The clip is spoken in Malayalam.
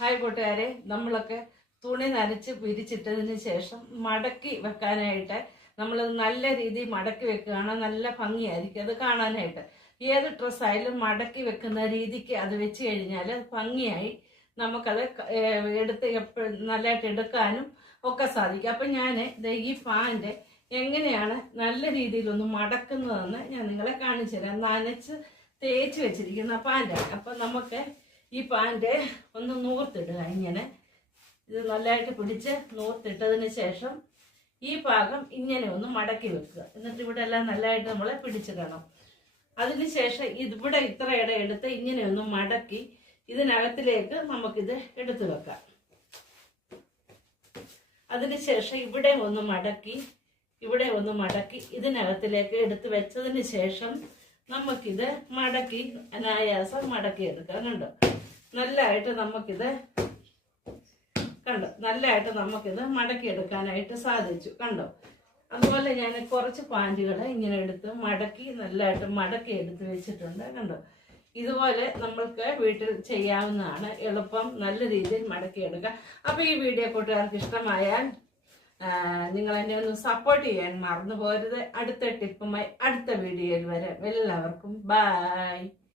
ഹായ് കൂട്ടുകാരെ. നമ്മളൊക്കെ തുണി നനച്ച് പിരിച്ചിട്ടതിന് ശേഷം മടക്കി വെക്കാനായിട്ട് നമ്മൾ നല്ല രീതിയിൽ മടക്കി വെക്കുകയാണ് നല്ല ഭംഗിയായിരിക്കും അത് കാണാനായിട്ട്. ഏത് ഡ്രസ്സായാലും മടക്കി വെക്കുന്ന രീതിക്ക് അത് വെച്ച് കഴിഞ്ഞാൽ ഭംഗിയായി നമുക്കത് എടുത്ത് എപ്പോഴും നല്ലതായിട്ട് എടുക്കാനും ഒക്കെ സാധിക്കും. അപ്പം ഞാൻ ഈ പാന്റ് എങ്ങനെയാണ് നല്ല രീതിയിലൊന്ന് മടക്കുന്നതെന്ന് ഞാൻ നിങ്ങളെ കാണിച്ചു തരാം. നനച്ച് തേച്ച് വെച്ചിരിക്കുന്ന പാന്റാണ് അപ്പം നമുക്ക് ഈ പാന്റ് ഒന്ന് നൂർത്തിടുക ഇങ്ങനെ. ഇത് നല്ലതായിട്ട് പിടിച്ച് നൂർത്തിട്ടതിന് ശേഷം ഈ ഭാഗം ഇങ്ങനെ ഒന്ന് മടക്കി വെക്കുക. എന്നിട്ട് ഇവിടെ എല്ലാം നല്ലതായിട്ട് നമ്മൾ പിടിച്ചിടണം. അതിനുശേഷം ഇവിടെ ഇത്ര ഇട എടുത്ത് ഇങ്ങനെ ഒന്ന് മടക്കി ഇതിനകത്തിലേക്ക് നമുക്കിത് എടുത്തു വെക്കാം. അതിനുശേഷം ഇവിടെ ഒന്ന് മടക്കി ഇവിടെ ഒന്ന് മടക്കി ഇതിനകത്തിലേക്ക് എടുത്ത് വെച്ചതിന് ശേഷം നമുക്കിത് മടക്കി അനായാസം മടക്കി എടുക്കാം കണ്ടോ? നല്ലതായിട്ട് നമുക്കിത് കണ്ടോ? നല്ലതായിട്ട് നമുക്കിത് മടക്കിയെടുക്കാനായിട്ട് സാധിച്ചു. കണ്ടോ? അതുപോലെ ഞാൻ കുറച്ച് പാന്റുകൾ ഇങ്ങനെ എടുത്ത് മടക്കി നല്ലതായിട്ട് മടക്കി എടുത്ത് വെച്ചിട്ടുണ്ട്. കണ്ടോ? ഇതുപോലെ നമ്മൾക്ക് വീട്ടിൽ ചെയ്യാവുന്നതാണ്. എളുപ്പം നല്ല രീതിയിൽ മടക്കിയെടുക്കുക അപ്പോൾ ഈ വീഡിയോ കൂട്ടുകാർക്ക് ഇഷ്ടമായാൽ നിങ്ങൾ എന്നെ ഒന്ന് സപ്പോർട്ട് ചെയ്യാൻ മറന്നു പോരുത്. അടുത്ത ടിപ്പുമായി അടുത്ത വീഡിയോയിൽ വരാം. എല്ലാവർക്കും ബായ്